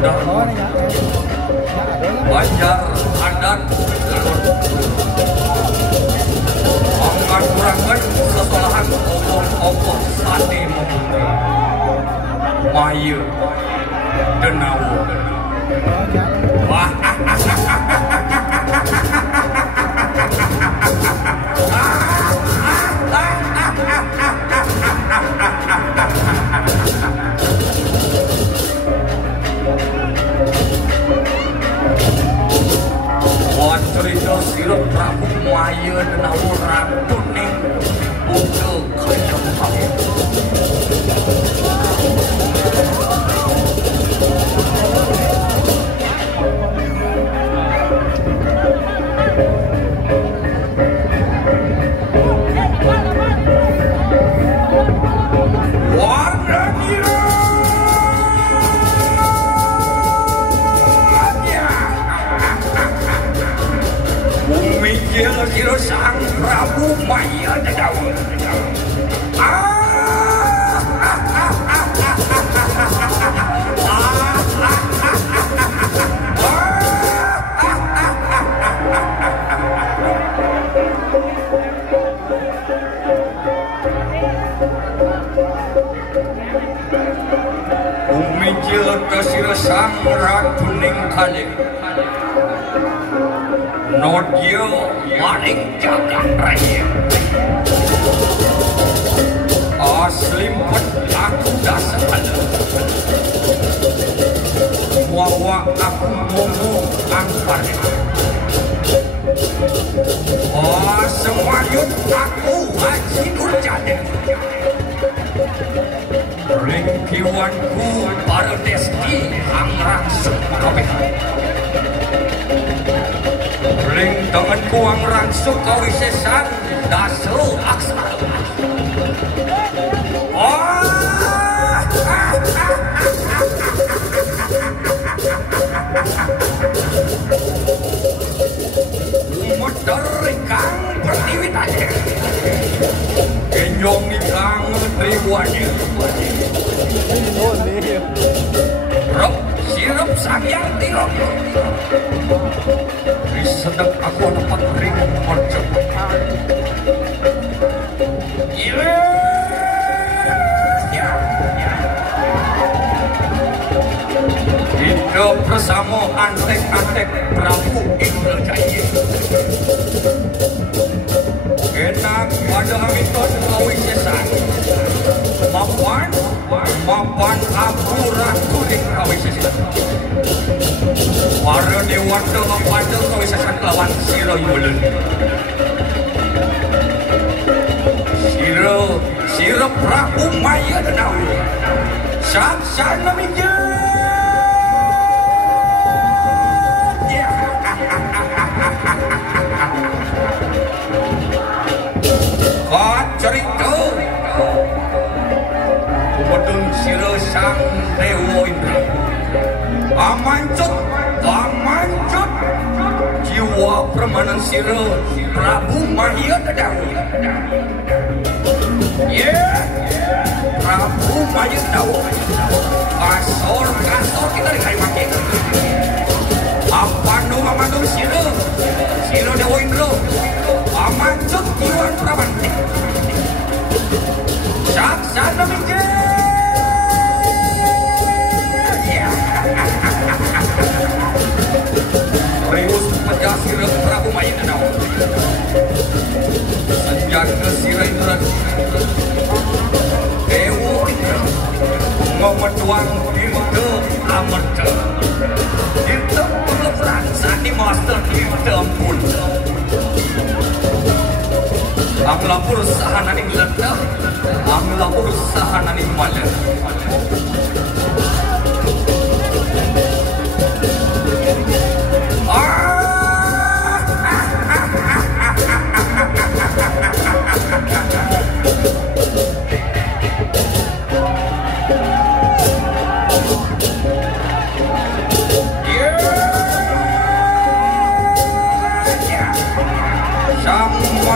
Mandar Banjar adat Angkat kurangan sesolahan oboh-oboh sate membumi Maya Denawo Wah cerita sirup Prabu Maya Denawo Ratu ning untuk kandang kami. Kira sang Prabu Maya Denawo Bumi cilaka sira sang ratu ning kalih Nodyo maning jagat raya Aslimpet aku dasala Wawa aku ngomong angkar Semayut aku haji nurjade Ringkiwanku para deski angrangsung kabeh Ring tanganku ang rangsuk kawisesan daso aksara Umat kang pertiwitanya Kenyong ikang tribuannya Rob sirup sakyang tirok Sedang aku dapat ring pocok Hidup bersama antek-antek Prabu Indrajaya Enak pada Hamilton kawisesan Mapan aku ratu ing kawisesan Para dewata pada kawisesan lawan Sira Yulen Sira Prabu Maya Denawo Saksana minggir Kau cerita Wadun sira sang Dewa Indra Amancut Jiwa permanen sira Prabu Maya Denawo Prabu Maya Denawo Kasor kita dikai makin Amandu sira Dewa Indra Amancut jiwa pramantik Saksana minggir Reus pecah sira Prabu Maya Denawo Senjata sira Indra Dewa Indra Ngometuang dirta amerta Dirta pengeperang sani master dirta ampun Ang lapur sahananing lendah Ang lapur sahananing malah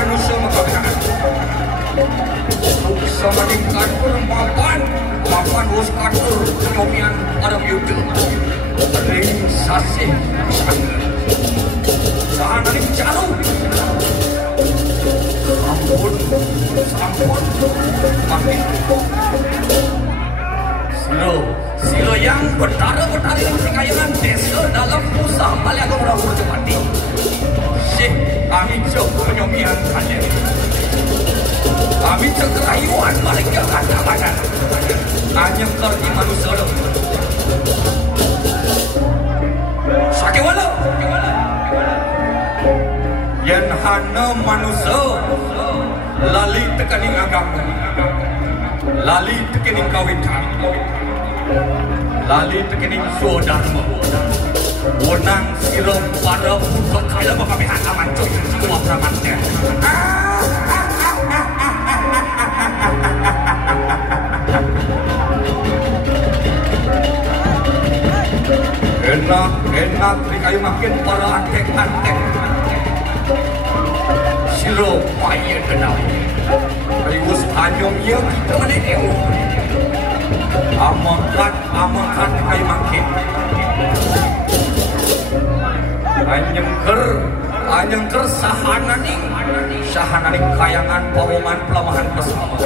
manusia mengatakan sama dengan mapan bos kantor kenomian Arab Yuda sasih sahananing jalu sampun makin silo yang betara-betara yang kekayangan desa dalam usaha malah orang berjepati Syekh kami coba penyomian kalian kami cekerayuan mereka kata-kata hanya kerti manusia sakit walau yang hana manusia lali tekaning agama lali tekaning kawitan lali tekaning swadharma wenang sirom pada putra kaya bapa pihak aman cuy semua pramatnya enak kayu makin para antek-antek silo payah kenal rius anyong ya kita mana dewa amakan kayu makin anyengker sahananing kayangan pawoman pelamahan bersama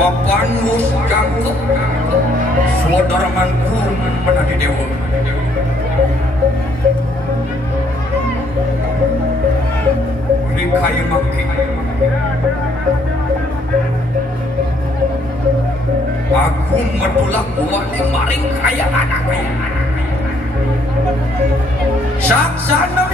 mapanus jangkep saudara manku menadi dewa ini kayu makin aku metulak buat yang maring kaya anak saksana